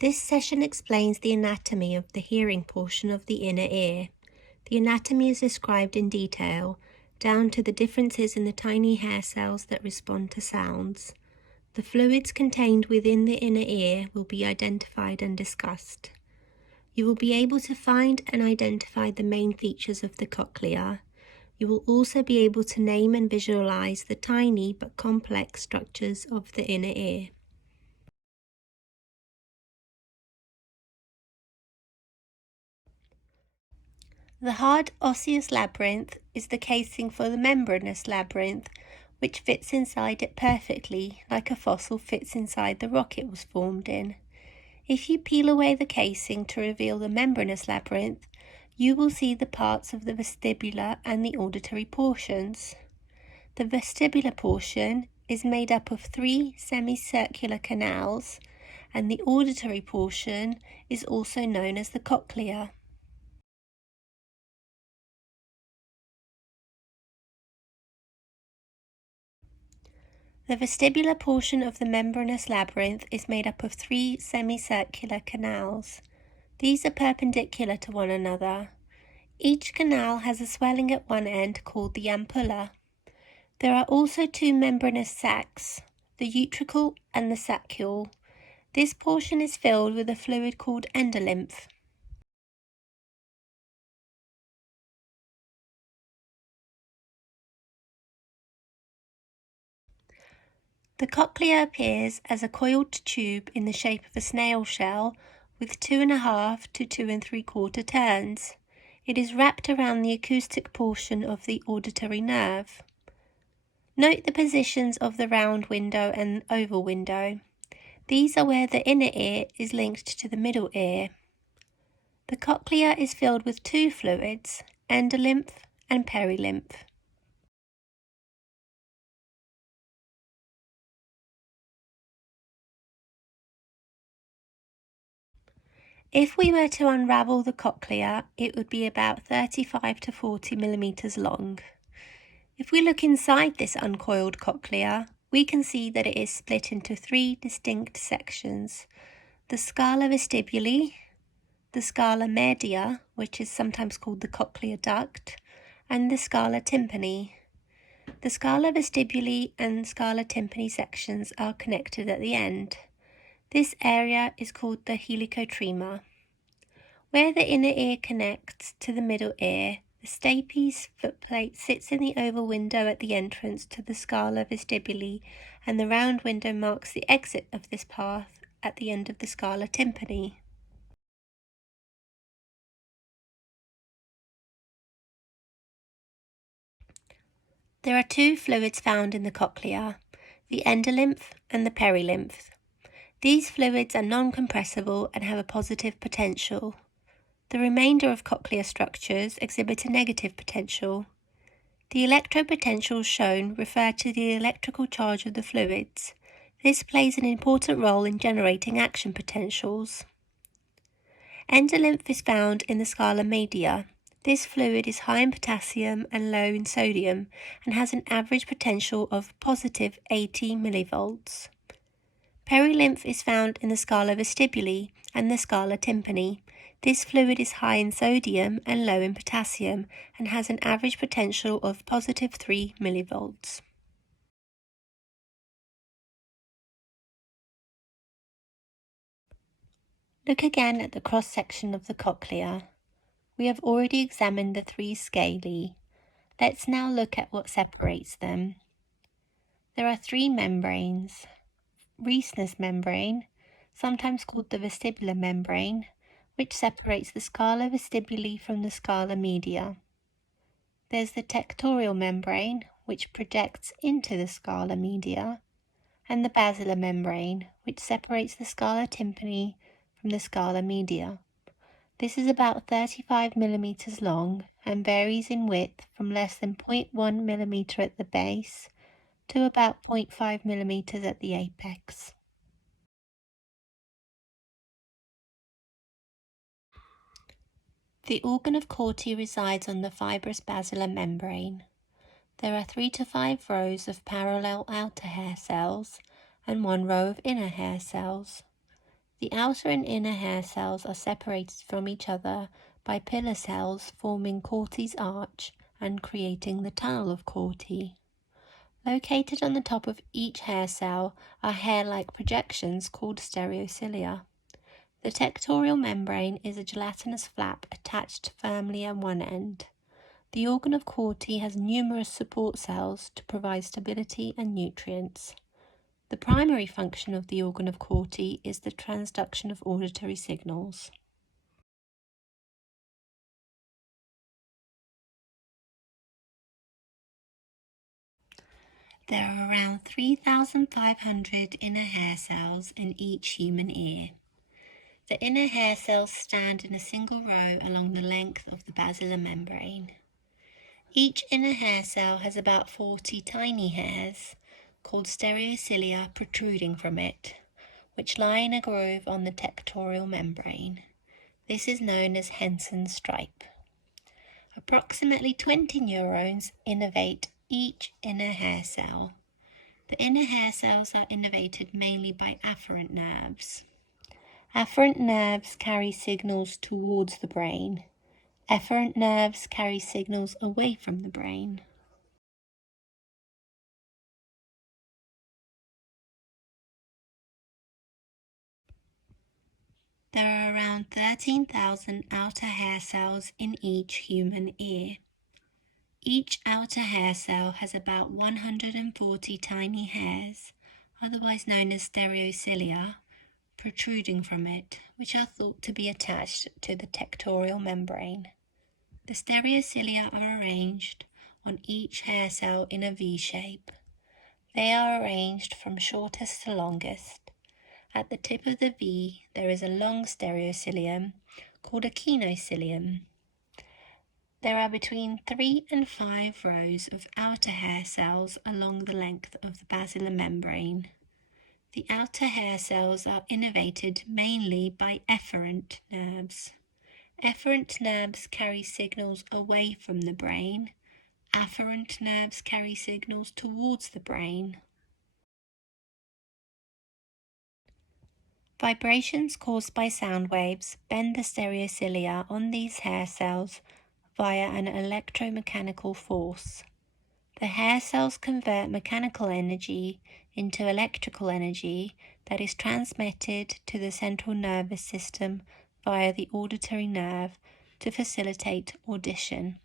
This session explains the anatomy of the hearing portion of the inner ear. The anatomy is described in detail, down to the differences in the tiny hair cells that respond to sounds. The fluids contained within the inner ear will be identified and discussed. You will be able to find and identify the main features of the cochlea. You will also be able to name and visualize the tiny but complex structures of the inner ear. The hard osseous labyrinth is the casing for the membranous labyrinth, which fits inside it perfectly, like a fossil fits inside the rock it was formed in. If you peel away the casing to reveal the membranous labyrinth, you will see the parts of the vestibular and the auditory portions. The vestibular portion is made up of 3 semicircular canals, and the auditory portion is also known as the cochlea. The vestibular portion of the membranous labyrinth is made up of 3 semicircular canals. These are perpendicular to one another. Each canal has a swelling at one end called the ampulla. There are also 2 membranous sacs, the utricle and the saccule. This portion is filled with a fluid called endolymph. The cochlea appears as a coiled tube in the shape of a snail shell with 2½ to 2 3/4 turns. It is wrapped around the acoustic portion of the auditory nerve. Note the positions of the round window and oval window. These are where the inner ear is linked to the middle ear. The cochlea is filled with 2 fluids, endolymph and perilymph. If we were to unravel the cochlea, it would be about 35 to 40 millimeters long. If we look inside this uncoiled cochlea, we can see that it is split into 3 distinct sections: the scala vestibuli, the scala media, which is sometimes called the cochlear duct, and the scala tympani. The scala vestibuli and scala tympani sections are connected at the end. This area is called the helicotrema. Where the inner ear connects to the middle ear, the stapes footplate sits in the oval window at the entrance to the scala vestibuli, and the round window marks the exit of this path at the end of the scala tympani. There are 2 fluids found in the cochlea, the endolymph and the perilymph. These fluids are non-compressible and have a positive potential. The remainder of cochlear structures exhibit a negative potential. The electropotentials shown refer to the electrical charge of the fluids. This plays an important role in generating action potentials. Endolymph is found in the scala media. This fluid is high in potassium and low in sodium and has an average potential of positive 80 millivolts. Perilymph is found in the scala vestibuli and the scala tympani. This fluid is high in sodium and low in potassium and has an average potential of positive 3 millivolts. Look again at the cross-section of the cochlea. We have already examined the 3 scalae. Let's now look at what separates them. There are 3 membranes: Reisner's membrane, sometimes called the vestibular membrane, which separates the scala vestibuli from the scala media. There's the tectorial membrane, which projects into the scala media, and the basilar membrane, which separates the scala tympani from the scala media. This is about 35 millimeters long and varies in width from less than 0.1 millimeter at the base to about 0.5 millimeters at the apex. The organ of Corti resides on the fibrous basilar membrane. There are 3 to 5 rows of parallel outer hair cells and 1 row of inner hair cells. The outer and inner hair cells are separated from each other by pillar cells forming Corti's arch and creating the tunnel of Corti. Located on the top of each hair cell are hair-like projections called stereocilia. The tectorial membrane is a gelatinous flap attached firmly at one end. The organ of Corti has numerous support cells to provide stability and nutrients. The primary function of the organ of Corti is the transduction of auditory signals. There are around 3,500 inner hair cells in each human ear. The inner hair cells stand in a single row along the length of the basilar membrane. Each inner hair cell has about 40 tiny hairs, called stereocilia, protruding from it, which lie in a groove on the tectorial membrane. This is known as Henson's stripe. Approximately 20 neurons innervate each inner hair cell. The inner hair cells are innervated mainly by afferent nerves. Afferent nerves carry signals towards the brain. Efferent nerves carry signals away from the brain. There are around 13,000 outer hair cells in each human ear. Each outer hair cell has about 140 tiny hairs, otherwise known as stereocilia, protruding from it, which are thought to be attached to the tectorial membrane. The stereocilia are arranged on each hair cell in a V shape. They are arranged from shortest to longest. At the tip of the V, there is a long stereocilium called a kinocilium. There are between 3 and 5 rows of outer hair cells along the length of the basilar membrane. The outer hair cells are innervated mainly by efferent nerves. Efferent nerves carry signals away from the brain. Afferent nerves carry signals towards the brain. Vibrations caused by sound waves bend the stereocilia on these hair cells via an electromechanical force. The hair cells convert mechanical energy into electrical energy that is transmitted to the central nervous system via the auditory nerve to facilitate audition.